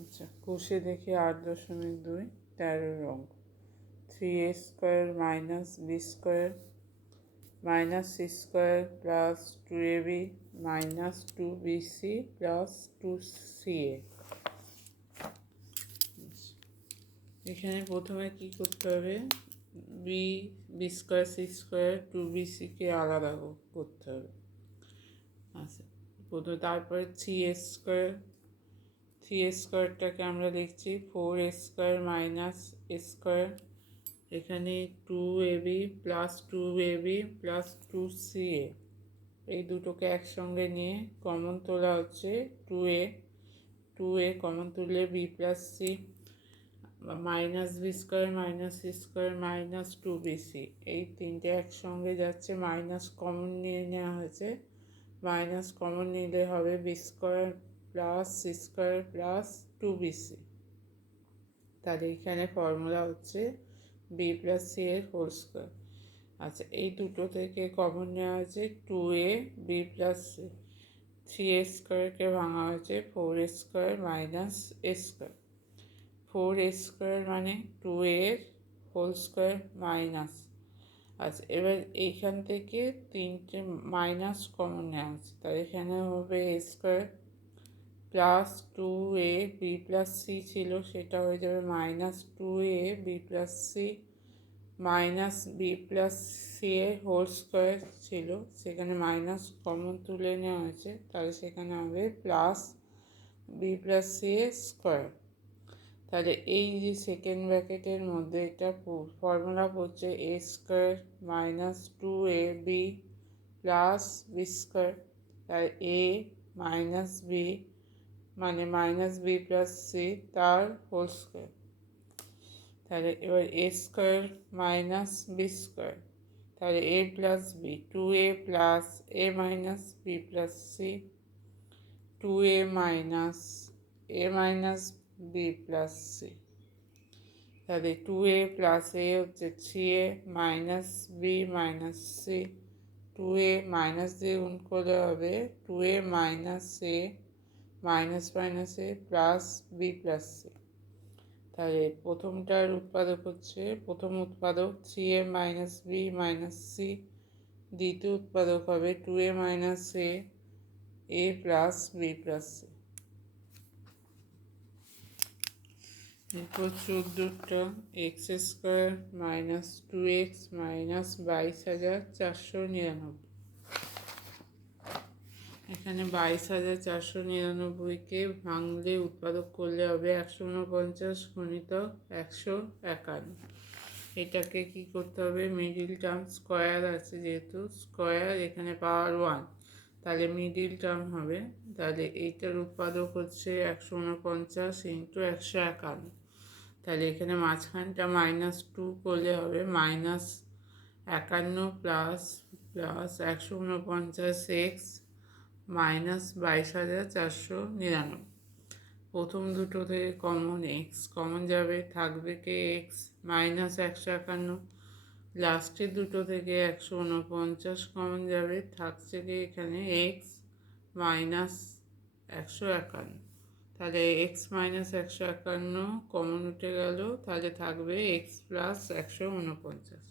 আচ্ছা, কষে দেখি 8.2 13 অঙ্ক। 3a² - b² - c² + 2ab - 2bc + 2ca। এখানে প্রথমে কি করতে হবে, b² c² 2bc-কে আলাদা করতে হবে। আচ্ছা, তারপরে 3a²টাকে আমরা লিখছি 4a² - a²। এখানে 2ab + 2ab + 2ca, এই দুটোকে একসঙ্গে নিয়ে কমন তোলা হচ্ছে 2a কমন তুললে b + c -b² - c² - 2bc, এই তিনটে একসঙ্গে যাচ্ছে, মাইনাস কমন নিয়ে নেওয়া হয়েছে। মাইনাস কমন নিলে হবে b² + c² + 2bc। তাহলে এখানে ফর্মুলা হচ্ছে b + c এর হোল স্কোয়ার। আচ্ছা, এই দুটো থেকে কমন নেওয়া হয়েছে 2ab + c। 3a²কে ভাঙা হয়েছে 4a² - a²। 4a² মানে 2a এর হোল স্কোয়ার মাইনাস। আচ্ছা, এবার এইখান থেকে তিনটে মাইনাস কমন নেওয়া হচ্ছে, তাহলে এখানে হবে a² + 2ab + c ছিল, সেটা হয়ে যাবে -2ab + c - b + c এর হোল স্কোয়ার ছিল, সেখানে মাইনাস কমন তুলে নেওয়া হয়েছে, তাহলে সেখানে হবে +b + c এর স্কোয়ার। তাহলে এই যে সেকেন্ড ব্র্যাকেটের মধ্যে এটা ফর্মুলা পড়ছে a² - 2ab + b², তাই a - b মানে -b + c তার হোল স্কোয়ার। তাহলে এবার a² - b², তাহলে a + b 2a + a - b + c 2a - a - b + c। তাহলে 2a + a হচ্ছে 3a - b - c, 2a minus দিয়ে গুণ করলে হবে 2a - a - b + c। তাহলে প্রথমটার উৎপাদক হচ্ছে, প্রথম উৎপাদক 3a - b - c, দ্বিতীয় উৎপাদক হবে 2a - a + b + c। এরপর 14টা x² - 2x - 22,499। এখানে 22,499কে ভাঙলে উৎপাদক করলে হবে 149 × 151। এটাকে কি করতে হবে, মিডিল টার্ম স্কোয়ার আছে, যেহেতু স্কোয়ার এখানে পাওয়ার 1, তাহলে মিডিল টার্ম হবে। তাহলে এইটার উৎপাদক হচ্ছে 149 × 151। তাহলে এখানে মাঝখানটা -2 করলে হবে -51 + 149x - 22,499। প্রথম দুটো থেকে কমন x কমন যাবে, থাকবে কে x -151। লাস্টের দুটো থেকে 149 কমন যাবে, থাকছে কি এখানে x -151। তাহলে x - 151 কমন উঠে গেল, তাহলে থাকবে x + 149।